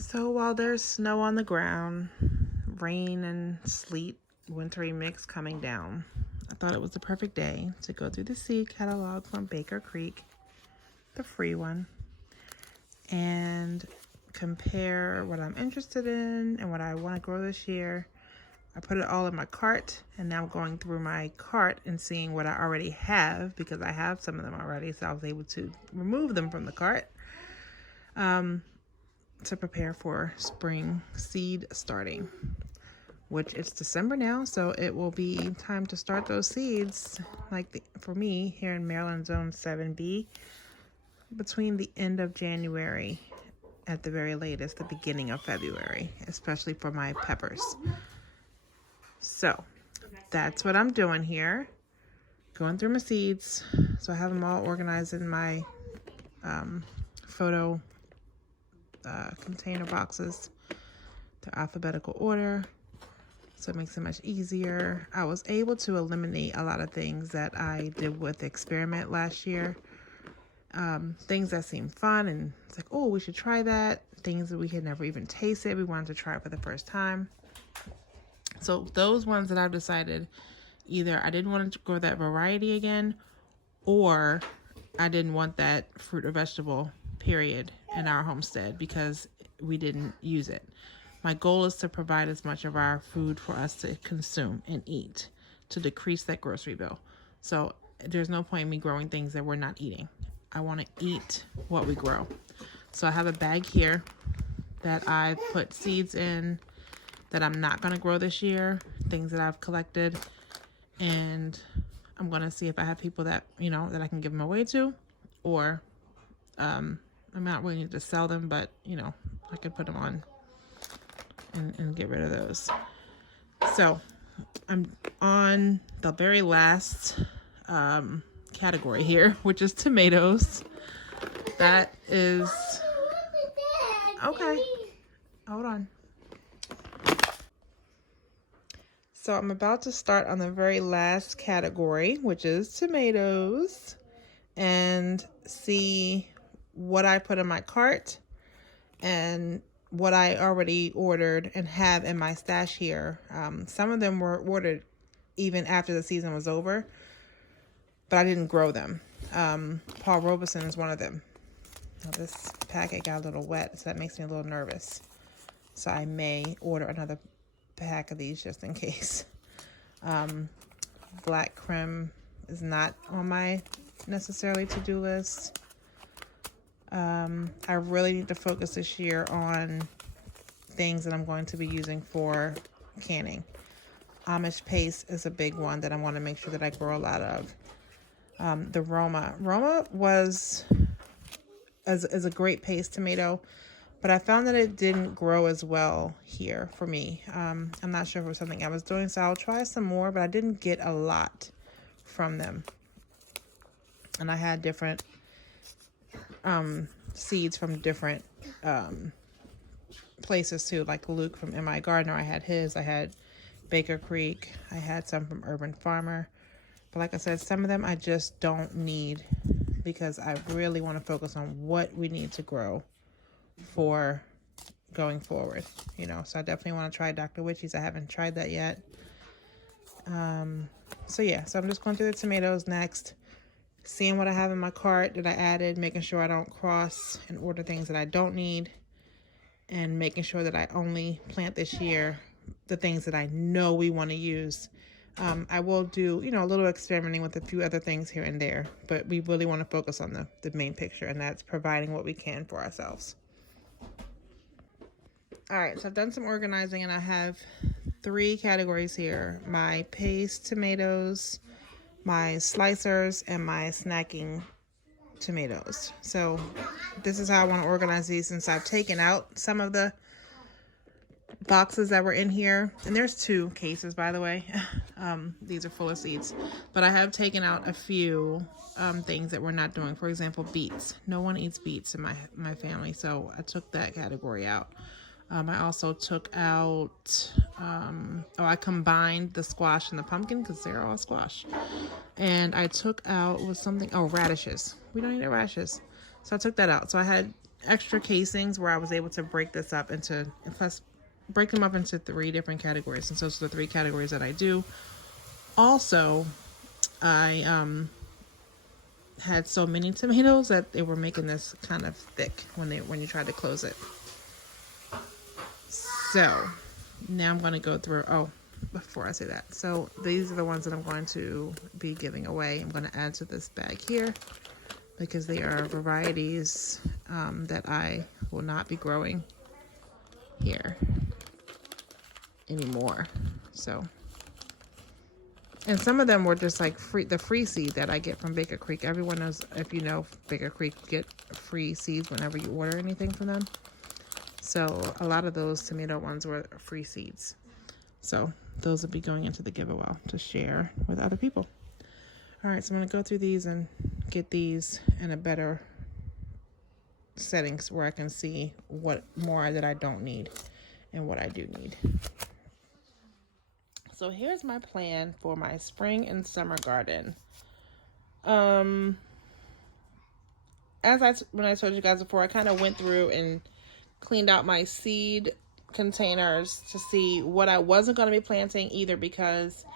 So while there's snow on the ground, rain and sleet, wintry mix coming down, I thought it was the perfect day to go through the seed catalog from Baker Creek, the free one, and compare what I'm interested in and what I want to grow this year. I put it all in my cart, and now I'm going through my cart and seeing what I already have, because I have some of them already, so I was able to remove them from the cart to prepare for spring seed starting, which it's December now, so it will be time to start those seeds, for me here in Maryland Zone 7B, between the end of January at the very latest, the beginning of February, especially for my peppers. So that's what I'm doing here, going through my seeds. So I have them all organized in my photo container boxes. They're alphabetical order, so it makes it much easier. I was able to eliminate a lot of things that I did with the experiment last year. Things that seemed fun and it's like, oh, we should try that. Things that we had never even tasted, we wanted to try for the first time. So those ones that I've decided, either I didn't want to grow that variety again, or I didn't want that fruit or vegetable period in our homestead because we didn't use it. My goal is to provide as much of our food for us to consume and eat to decrease that grocery bill. So there's no point in me growing things that we're not eating. I want to eat what we grow. So I have a bag here that I put seeds in that I'm not going to grow this year, things that I've collected, and I'm going to see if I have people that, that I can give them away to, or I'm not willing to sell them, but, I could put them on and get rid of those. So I'm on the very last category here, which is tomatoes. That is... Okay. Hold on. So I'm about to start on the very last category, which is tomatoes, and see what I put in my cart and what I already ordered and have in my stash here. Some of them were ordered even after the season was over, but I didn't grow them. Paul Robeson is one of them. Now this packet got a little wet, so that makes me a little nervous. So I may order another pack of these just in case. Black creme is not on my necessarily to-do list. I really need to focus this year on things that I'm going to be using for canning. Amish paste is a big one that I want to make sure that I grow a lot of. The Roma is a great paste tomato, but I found that it didn't grow as well here for me. I'm not sure if it was something I was doing, so I'll try some more, but I didn't get a lot from them. And I had different seeds from different places too, like Luke from M.I. Gardner. I had his. I had Baker Creek. I had some from Urban Farmer. But like I said, some of them I just don't need because I really want to focus on what we need to grow for going forward, so I definitely want to try Dr. Witchy's. I haven't tried that yet. So I'm just going through the tomatoes next, seeing what I have in my cart that I added, making sure I don't cross and order things that I don't need, and making sure that I only plant this year the things that I know we want to use. I will do, a little experimenting with a few other things here and there, but we really want to focus on the main picture, and that's providing what we can for ourselves. All right, so I've done some organizing, and I have 3 categories here: my paste tomatoes, my slicers, and my snacking tomatoes. So this is how I want to organize these, since I've taken out some of the boxes that were in here. And there's 2 cases, by the way. These are full of seeds. But I have taken out a few things that we're not doing. For example, beets. No one eats beets in my family, so I took that category out. I also took out, I combined the squash and the pumpkin because they're all squash. And I took out radishes. We don't eat radishes. So I took that out. So I had extra casings where I was able to break this up into, plus break them up into 3 different categories. And so those are the 3 categories that I do. Also, I had so many tomatoes that they were making this kind of thick when you tried to close it. So now I'm going to go through, before I say that, so these are the ones that I'm going to be giving away. I'm going to add to this bag here because they are varieties that I will not be growing here anymore. So, and some of them were just like the free seed that I get from Baker Creek. Everyone knows, if you know Baker Creek, get free seeds whenever you order anything from them. So a lot of those tomato ones were free seeds. So those will be going into the giveaway to share with other people. All right, so I'm going to go through these and get these in a better settings where I can see what more that I don't need and what I do need. So here's my plan for my spring and summer garden. When I told you guys before, I kind of went through and cleaned out my seed containers to see what I wasn't going to be planting, either because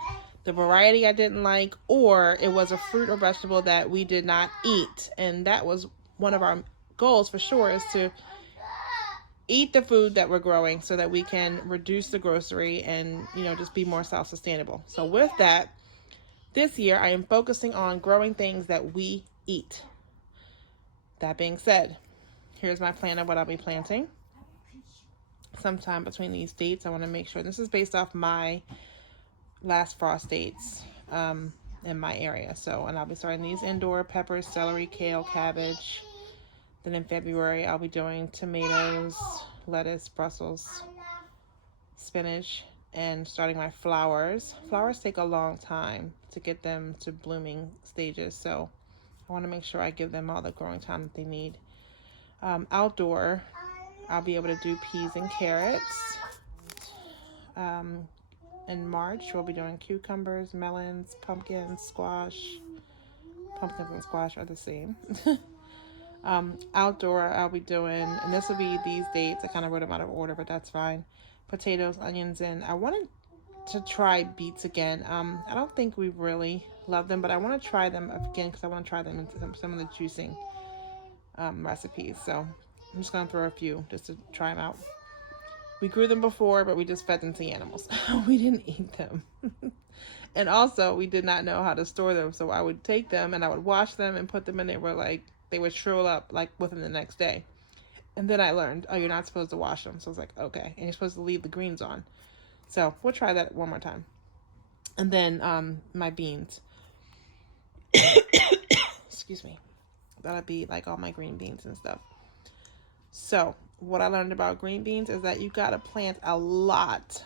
the variety I didn't like, or it was a fruit or vegetable that we did not eat. And that was one of our goals for sure, is to eat the food that we're growing so that we can reduce the grocery and, just be more self-sustainable. So with that, this year I am focusing on growing things that we eat. That being said, here's my plan of what I'll be planting. Sometime between these dates, I want to make sure, this is based off my last frost dates in my area. So, and I'll be starting these indoor: peppers, celery, kale, cabbage. Then in February, I'll be doing tomatoes, lettuce, Brussels, spinach, and starting my flowers. Flowers take a long time to get them to blooming stages, so I want to make sure I give them all the growing time that they need. Outdoor, I'll be able to do peas and carrots. In March, we'll be doing cucumbers, melons, pumpkins, squash. Pumpkins and squash are the same. Outdoor, I'll be doing, and this will be these dates. I kind of wrote them out of order, but that's fine. Potatoes, onions, and I wanted to try beets again. I don't think we really love them, but I want to try them again because I want to try them in some of the juicing recipes. So I'm just going to throw a few just to try them out. We grew them before, but we just fed them to the animals. We didn't eat them. And also, we did not know how to store them. So I would take them and I would wash them and put them in there where they would shrivel up within the next day. And then I learned, you're not supposed to wash them. So I was like, okay. And you're supposed to leave the greens on. So we'll try that one more time. And then my beans. Excuse me. That'll be all my green beans and stuff. So what I learned about green beans is that you got to plant a lot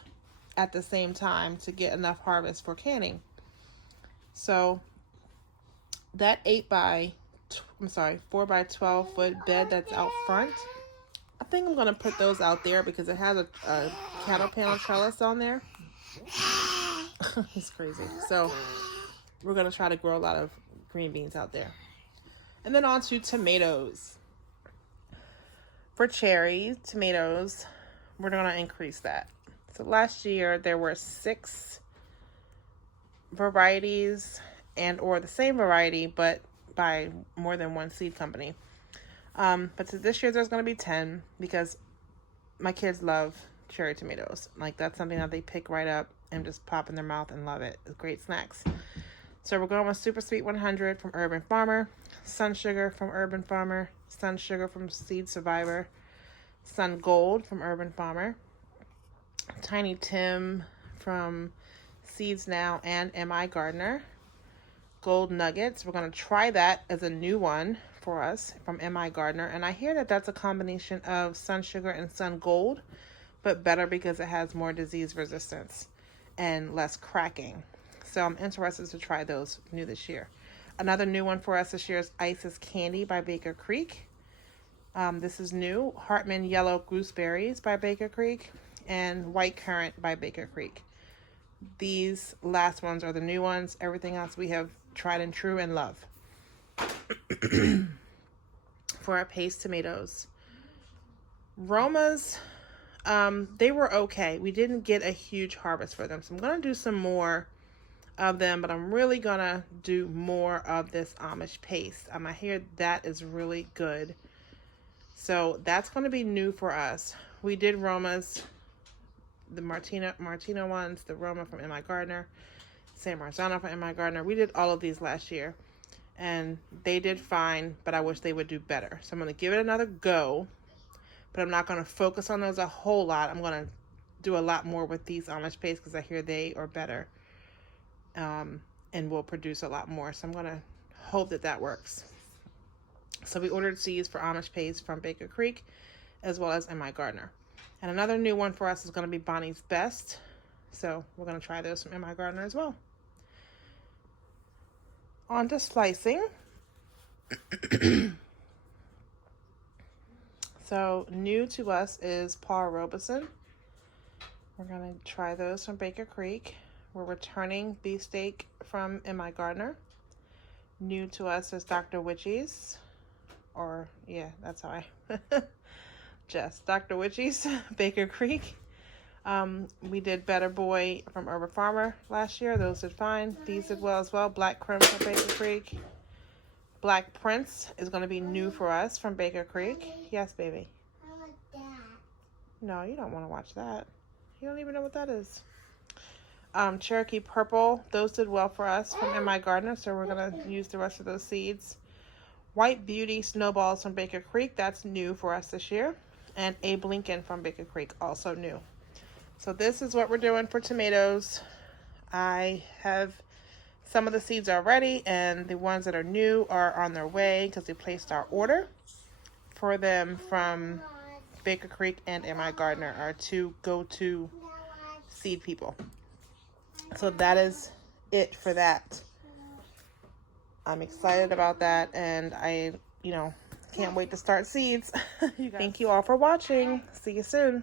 at the same time to get enough harvest for canning. So that 4 by 12 foot bed that's out front, I think I'm going to put those out there because it has a cattle panel trellis on there. It's crazy. So we're going to try to grow a lot of green beans out there. And then on to tomatoes. For cherries, tomatoes, we're going to increase that. So last year there were 6 varieties or the same variety, but by more than one seed company. But so this year there's going to be 10 because my kids love cherry tomatoes. That's something that they pick right up and just pop in their mouth and love it. It's great snacks. So we're going with Super Sweet 100 from Urban Farmer, Sun Sugar from Urban Farmer, Sun Sugar from Seed Survivor, Sun Gold from Urban Farmer, Tiny Tim from Seeds Now and M.I. Gardener, Gold Nuggets. We're going to try that as a new one for us from M.I. Gardener. And I hear that that's a combination of Sun Sugar and Sun Gold, but better because it has more disease resistance and less cracking. So I'm interested to try those new this year. Another new one for us this year is Ice's Candy by Baker Creek. This is new. Hartman Yellow Gooseberries by Baker Creek and White Currant by Baker Creek. These last ones are the new ones. Everything else we have tried and true and love. For our paste tomatoes, Romas, they were okay. We didn't get a huge harvest for them. So I'm going to do some more of them, but I'm really going to do more of this Amish paste. I hear that is really good. So that's going to be new for us. We did Romas, the Martina ones, the Roma from M.I. Gardner, San Marzano from M.I. Gardner. We did all of these last year, and they did fine, but I wish they would do better. So I'm going to give it another go, but I'm not going to focus on those a whole lot. I'm going to do a lot more with these Amish paste because I hear they are better, and will produce a lot more. So I'm going to hope that that works. So we ordered seeds for Amish paste from Baker Creek, as well as M.I. Gardner. And another new one for us is going to be Bonnie's Best. So we're going to try those from M.I. Gardner as well. On to splicing. So new to us is Paul Robeson. We're going to try those from Baker Creek. We're returning beefsteak from M.I. Gardner. New to us is Dr. Witchy's. Or, yeah, that's how I... Just Dr. Witchy's, Baker Creek. We did Better Boy from Urban Farmer last year. Those did fine. These did well as well. Black Crim from Baker Creek. Black Prince is going to be new for us from Baker Creek. Yes, baby. I want that. No, you don't want to watch that. You don't even know what that is. Cherokee Purple. Those did well for us from M.I. Gardner, so we're going to use the rest of those seeds. White Beauty Snowballs from Baker Creek. That's new for us this year. And Abe Lincoln from Baker Creek, also new. So this is what we're doing for tomatoes. I have some of the seeds already, and the ones that are new are on their way because we placed our order for them from Baker Creek and M.I. Gardner, our two go-to seed people. So that is it for that. I'm excited about that, and I, can't wait to start seeds. Thank you all for watching. See you soon.